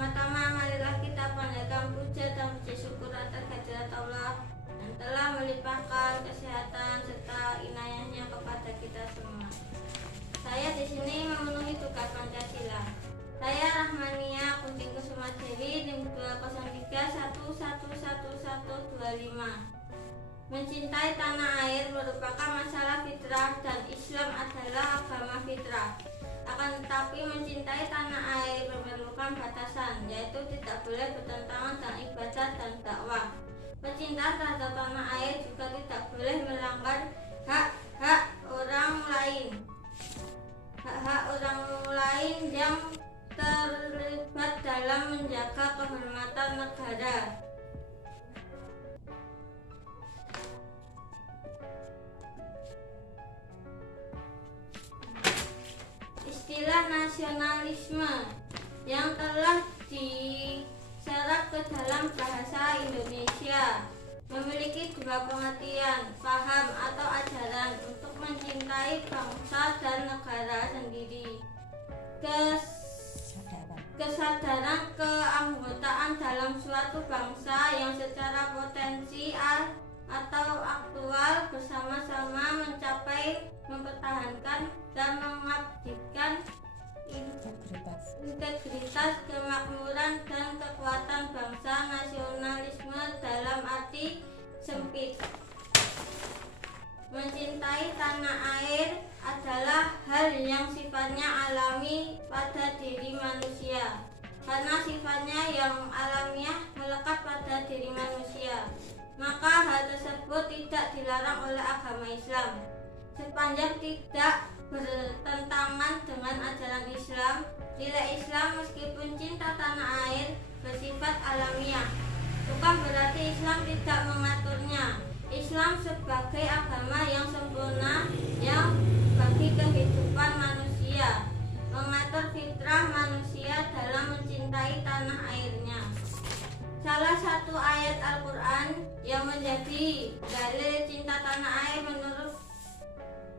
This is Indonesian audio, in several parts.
Pertama-tama marilah kita panjatkan puja dan puji syukur atas kehadirat Allah yang telah melimpahkan kesehatan serta inayahnya kepada kita semua. Saya di sini memenuhi tugas Pancasila. Saya Rahmania Kunting Kusuma Dewi, NIM 203111125. Mencintai tanah air merupakan masalah fitrah dan Islam adalah agama fitrah. Akan tetapi mencintai tanah air memerlukan batasan, yaitu tidak boleh bertentangan dengan ibadah dan dakwah. Pecinta terhadap tanah air juga tidak boleh melanggar hak-hak orang lain yang terlibat dalam menjaga kehormatan negara. Istilah nasionalisme yang telah diserap ke dalam bahasa Indonesia memiliki dua pengertian, paham atau ajaran untuk mencintai bangsa dan negara sendiri. Kesadaran keanggotaan dalam suatu bangsa yang secara potensial atau aktual bersama-sama mencapai, mempertahankan dan mengabdikan integritas, kemakmuran dan kekuatan bangsa. Nasionalisme dalam arti sempit. Mencintai tanah air adalah hal yang sifatnya alami pada diri manusia, karena sifatnya yang alamiah melekat pada diri manusia. Maka hal tersebut tidak dilarang oleh agama Islam. Sepanjang tidak bertentangan dengan ajaran Islam, nilai Islam meskipun cinta tanah air bersifat alamiah, bukan berarti Islam tidak mengaturnya. Islam sebagai agama yang sempurna yang bagi kehidupan manusia, mengatur fitrah manusia dalam mencintai tanah airnya. Salah satu ayat Al-Quran yang menjadi dalil cinta tanah air menurut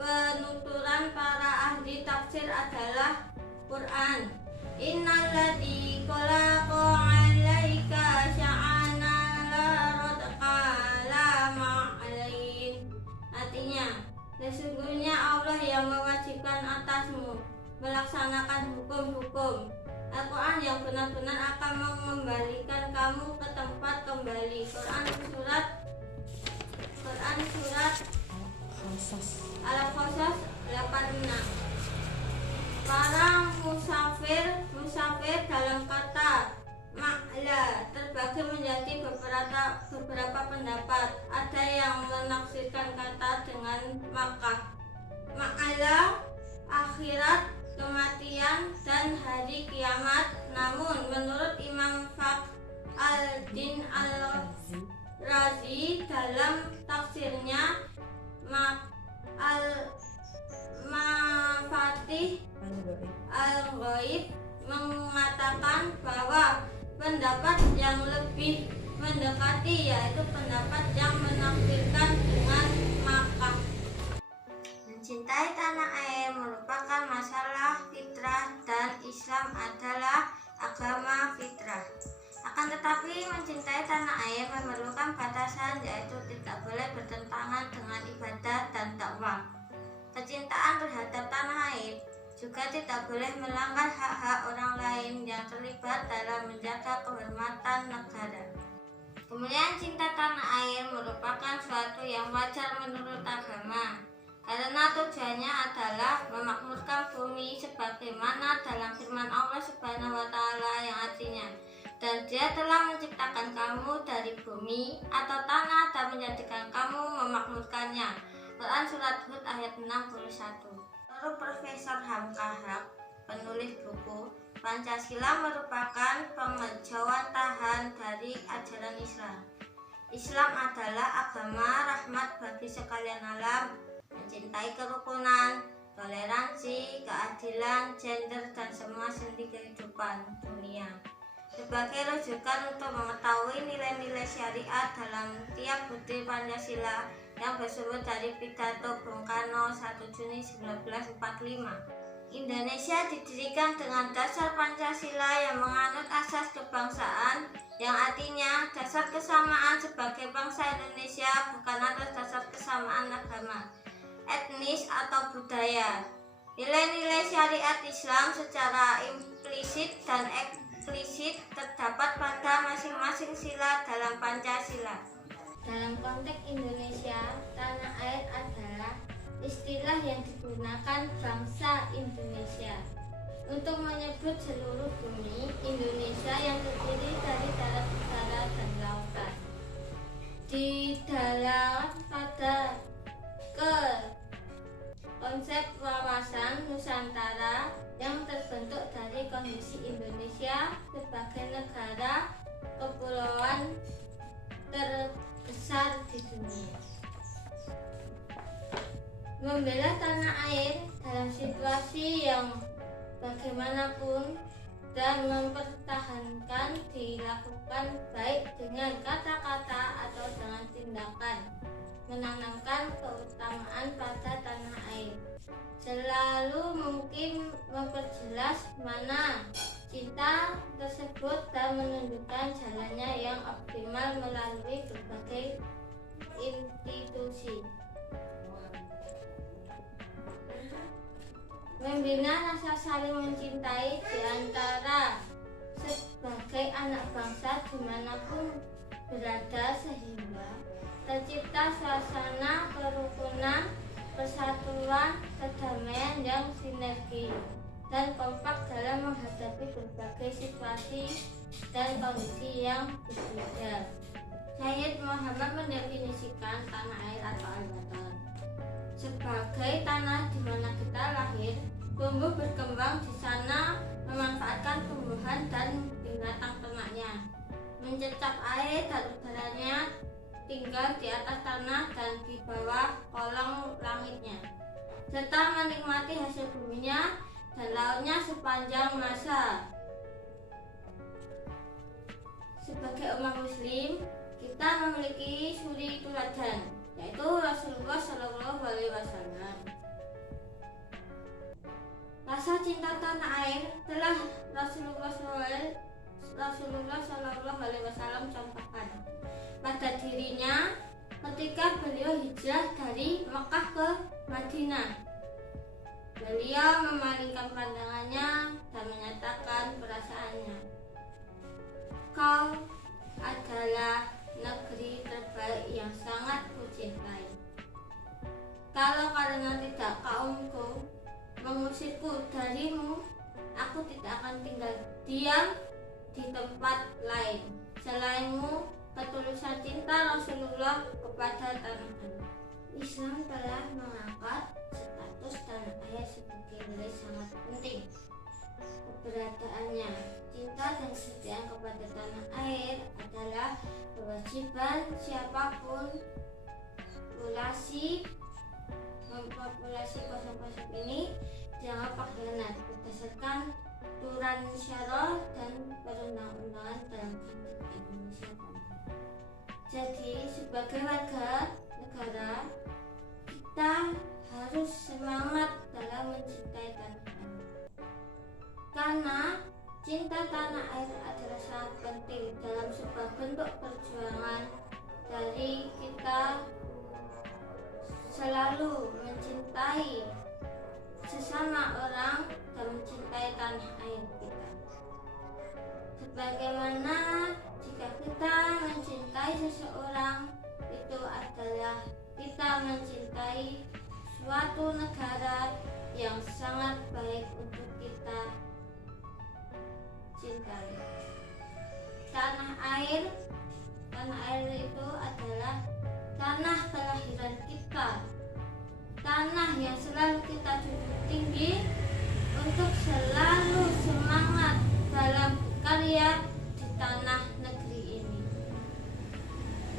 penuturan para ahli tafsir adalah Quran. Innalladzi khalaqa 'alaika sya'ana la radqa la ma'alain. Artinya, sesungguhnya Allah yang mewajibkan atasmu melaksanakan hukum-hukum. Al-Quran yang benar-benar akan mengembalikan kamu ke tempat kembali. Quran surat Al-Qasas 86. Para musafir dalam kata ma'la terbagi menjadi beberapa pendapat. Ada yang menafsirkan kata dengan Makkah. Ma'ala akhirat, kematian dan hari kiamat. Namun menurut Imam Fakhr al-Din al-Razi dalam tafsirnya Mafatih al-Ghaib mengatakan bahwa pendapat yang lebih mendekati yaitu pendapat yang menafsirkan dengan Makkah. Mencintai tanah air merupakan masalah fitrah dan Islam adalah agama fitrah. Akan tetapi mencintai tanah air memerlukan batasan, yaitu tidak boleh bertentangan dengan ibadah dan dakwah. Kecintaan terhadap tanah air juga tidak boleh melanggar hak-hak orang lain yang terlibat dalam menjaga kehormatan negara. Kemuliaan cinta tanah air merupakan suatu yang wajar menurut agama, karena tujuannya adalah memakmurkan bumi sebagaimana dalam firman Allah Subhanahu wa taala yang artinya, dan Dia telah menciptakan kamu dari bumi atau tanah dan menjadikan kamu memakmurkannya. Quran Surat Hud ayat 61. Menurut Profesor Hamka Haq, penulis buku Pancasila merupakan pengejauhan tahan dari ajaran Islam. Islam adalah agama rahmat bagi sekalian alam, mencintai kerukunan, toleransi, keadilan, gender, dan semua sendi kehidupan dunia. Sebagai rujukan untuk mengetahui nilai-nilai syariat dalam tiap butir Pancasila yang bersumber dari pidato Bung Karno 1 Juni 1945. Indonesia didirikan dengan dasar Pancasila yang menganut asas kebangsaan, yang artinya dasar kesamaan sebagai bangsa Indonesia bukan atas dasar kesamaan agama, etnis atau budaya. Nilai-nilai syariat Islam secara implisit dan eksplisit terdapat pada masing-masing sila dalam Pancasila. Dalam konteks Indonesia, tanah air adalah istilah yang digunakan bangsa Indonesia untuk menyebut seluruh bumi Indonesia yang terdiri dari darat, udara, dan lautan. Di dalam pada konsep wawasan Nusantara yang terbentuk dari kondisi Indonesia sebagai negara kepulauan terbesar di dunia. Membela tanah air dalam situasi yang bagaimanapun dan mempertahankan dilakukan baik dengan kata-kata atau dengan tindakan, menanamkan keutamaan pada tanah air. Selalu mungkin memperjelas mana cinta tersebut dan menunjukkan jalannya yang optimal melalui berbagai institusi. Membina rasa saling mencintai di antara sebagai anak bangsa dimanapun berada sehingga tercipta suasana kerukunan, persatuan, kedamaian yang sinergi dan kompak dalam menghadapi berbagai situasi dan kondisi yang berbeda. Sayyid Muhammad mendefinisikan tanah air atau al-watan sebagai tanah di mana kita lahir, tumbuh berkembang di sana, memanfaatkan tumbuhan dan binatang ternaknya, mencecap air dan udaranya, tinggal di atas tanah dan di bawah kolong langitnya, serta menikmati hasil buminya dan lautnya sepanjang masa. Sebagai umat muslim, kita memiliki suri teladan, yaitu Rasulullah Shallallahu Alaihi Wasallam. Rasa cinta tanah air telah Rasulullah Shallallahu Alaihi Wasallam contohkan pada dirinya ketika beliau hijrah dari Mekah ke Madinah. Beliau memalingkan pandangannya dan menyatakan perasaannya. Kau adalah negeri terbaik yang sangat kucintai. Kalau karena tidak kaumku mengusirku darimu, aku tidak akan tinggal diam di tempat lain selainmu. Ketulusan cinta Rasulullah kepada tanah air. Islam telah mengangkat status tanah air sebagai nilai sangat penting. Keberadaannya, cinta dan kesetiaan kepada tanah air adalah kewajiban siapapun. Mempopulasi konsep ini jangan pengkhianat berdasarkan aturan syara dan perundang-undangan dalam konteks Indonesia. Jadi sebagai warga negara, kita harus semangat dalam mencintai tanah air. Karena cinta tanah air adalah sangat penting dalam sebuah bentuk perjuangan dari kita selalu mencintai sesama orang dan mencintai tanah air kita. Sebagaimana jika kita mencintai seseorang, itu adalah kita mencintai suatu negara yang sangat baik untuk kita cintai. Tanah air itu adalah tanah kelahiran kita, tanah yang selalu kita junjung tinggi untuk selalu semangat dalam berkarya di tanah negeri ini.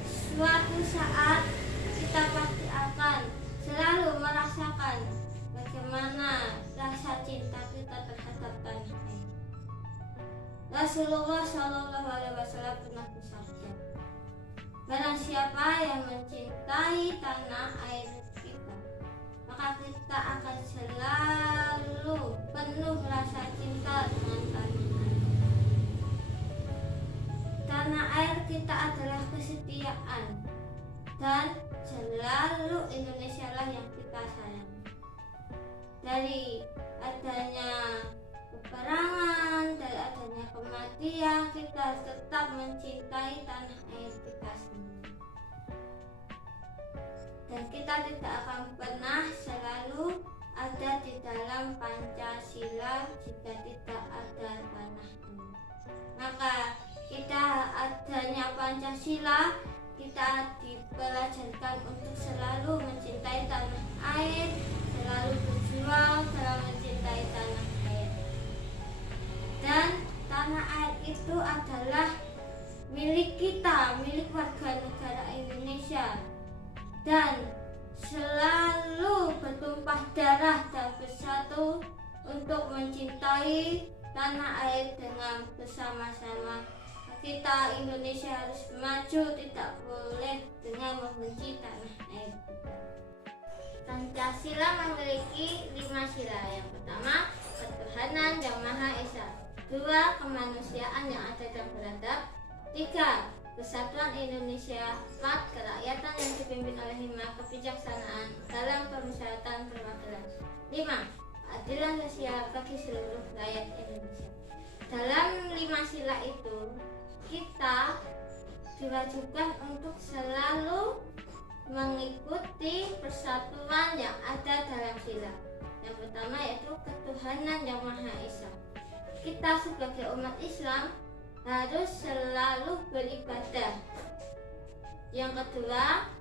Suatu saat kita pasti akan selalu merasakan bagaimana rasa cinta kita terhadap tanah air. Rasulullah Shallallahu Alaihi Wasallam pernah bersabda, barang siapa yang mencintai tanah air kita, maka maka kita akan selalu penuh rasa cinta dengan tanah air. Tanah air kita adalah kesetiaan, dan selalu Indonesia lah yang kita sayang. Dari adanya peperangan, dari adanya kematian, kita tetap mencintai tanah air kita sendiri. Dan kita tidak akan pernah selalu ada di dalam Pancasila jika tidak ada tanah air. Maka kita adanya Pancasila, kita dipelajarkan untuk selalu mencintai tanah air, selalu berjuang dalam mencintai tanah air. Dan tanah air itu adalah milik kita, milik warga negara Indonesia, dan selalu bertumpah darah dan bersatu untuk mencintai tanah air dengan bersama-sama. Kita Indonesia harus maju, tidak boleh dengan membenci tanah air kita. Pancasila memiliki 5 sila. Yang pertama, ketuhanan yang Maha Esa. 2, kemanusiaan yang adil dan beradab. 3, kesatuan Indonesia. 4, kerakyatan yang dipimpin oleh 5 kebijaksanaan dalam permusyawaratan perwakilan. 5, keadilan sosial bagi seluruh rakyat Indonesia. Dalam 5 sila itu, kita diwajibkan untuk selalu mengikuti persatuan yang ada dalam sila. Yang pertama yaitu ketuhanan yang Maha Esa. Kita sebagai umat Islam harus selalu beribadah. Yang kedua,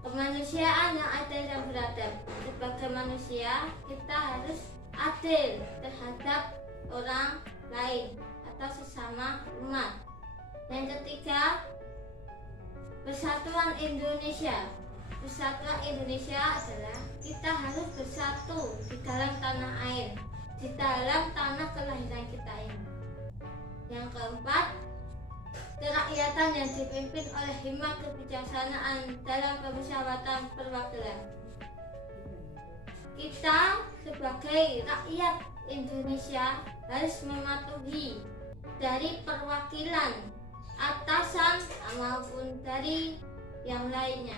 kemanusiaan yang adil dan beradab. Sebagai manusia, kita harus adil terhadap orang lain atau sesama umat. Yang ketiga, persatuan Indonesia. Persatuan Indonesia adalah kita harus bersatu di dalam tanah air, di dalam tanah kelahiran kita ini. Yang keempat, kerakyatan yang dipimpin oleh 5 kebijaksanaan dalam permusyawaratan perwakilan. Kita sebagai rakyat Indonesia harus mematuhi dari perwakilan atasan maupun dari yang lainnya.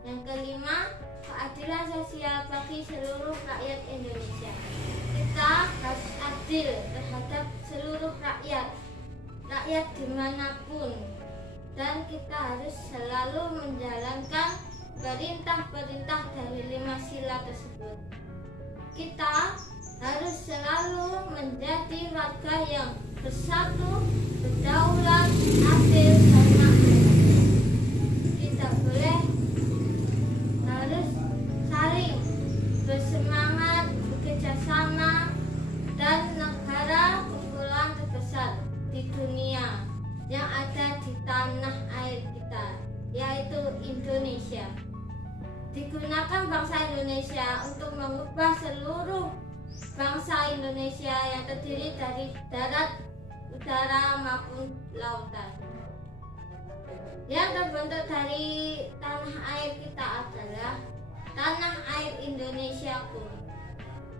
Yang kelima, keadilan sosial bagi seluruh rakyat Indonesia. Kita harus adil terhadap seluruh rakyat dimanapun, dan kita harus selalu menjalankan perintah-perintah dari 5 sila tersebut. Kita harus selalu menjadi warga yang bersatu, berdaulat, adil, dan makmur. Tidak boleh, harus saling bersemangat, bekerja sama, dan negara kumpulan terbesar di dunia yang ada di tanah air kita, yaitu Indonesia. Digunakan bangsa Indonesia untuk mengubah seluruh bangsa Indonesia yang terdiri dari darat, udara maupun lautan. Yang terbentuk dari tanah air kita adalah tanah air Indonesiaku.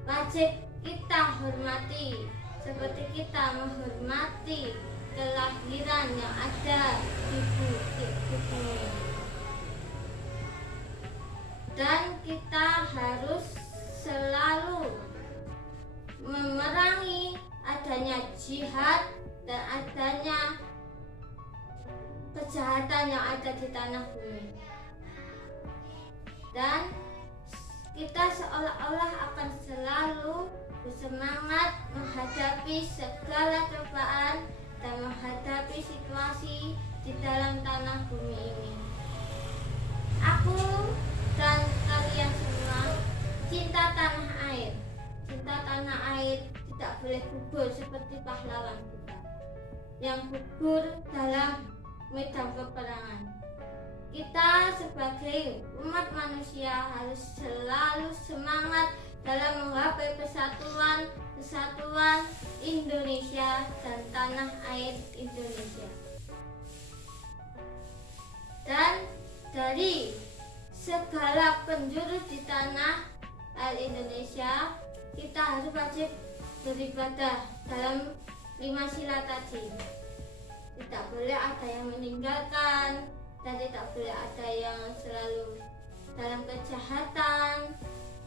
Wajib kita hormati seperti kita menghormati kelahiran yang ada di bumi. Dan kita harus selalu memerangi adanya jihad dan adanya kejahatan yang ada di tanah bumi. Dan kita seolah-olah akan selalu bersemangat menghadapi segala cobaan dan menghadapi situasi di dalam tanah bumi ini. Aku dan kalian semua cinta tanah air. Cinta tanah air tidak boleh gugur seperti pahlawan kita yang gugur dalam medan peperangan. Kita sebagai umat manusia harus selalu semangat dalam menggapai kesatuan Indonesia dan tanah air Indonesia. Dan dari segala penjuru di tanah air Indonesia, kita harus wajib beribadah dalam 5 sila tadi. Tidak boleh ada yang meninggalkan, dan tidak boleh ada yang selalu dalam kejahatan,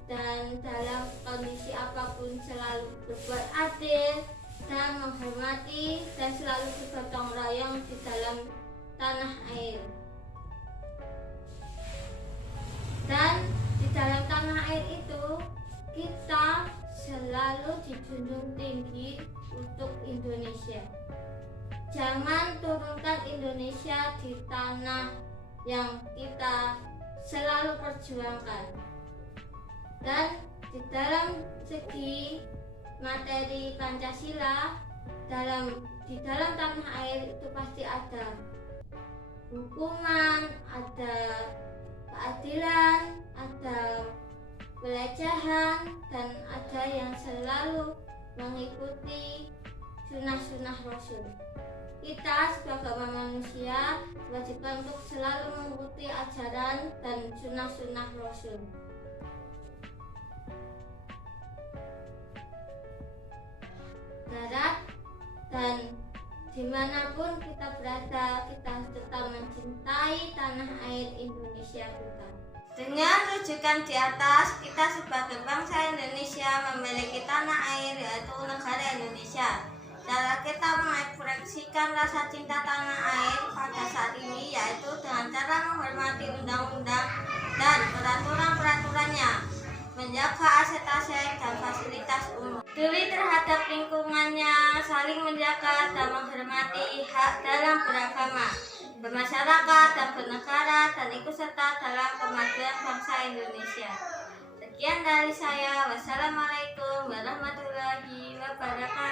dan dalam kondisi apapun selalu berbuat adil dan menghormati dan selalu bergotong royong di dalam tanah air. Dan di dalam tanah air itu kita selalu dijunjung tinggi untuk Indonesia. Jangan turunkan Indonesia di tanah yang kita selalu perjuangkan. Dan di dalam segi materi Pancasila, di dalam tanah air itu pasti ada hukuman, ada keadilan, ada pelecehan, dan ada yang selalu mengikuti sunnah-sunnah Rasul. Kita sebagai manusia diwajibkan untuk selalu mengikuti ajaran dan sunnah-sunnah Rasul. Darat dan dimanapun kita berada, kita harus tetap mencintai tanah air Indonesia kita. Dengan rujukan di atas, kita sebagai bangsa Indonesia memiliki tanah air, yaitu negara Indonesia. Cara kita mengekspresikan rasa cinta tanah air pada saat ini yaitu dengan cara menghormati undang-undang dan peraturan-peraturannya, menjaga aset-aset dan fasilitas umum, peduli terhadap lingkungannya, saling menjaga dan menghormati hak dalam beragama, bermasyarakat dan bernegara, dan ikut serta dalam kemajuan bangsa Indonesia. Sekian dari saya. Wassalamualaikum warahmatullahi wabarakatuh.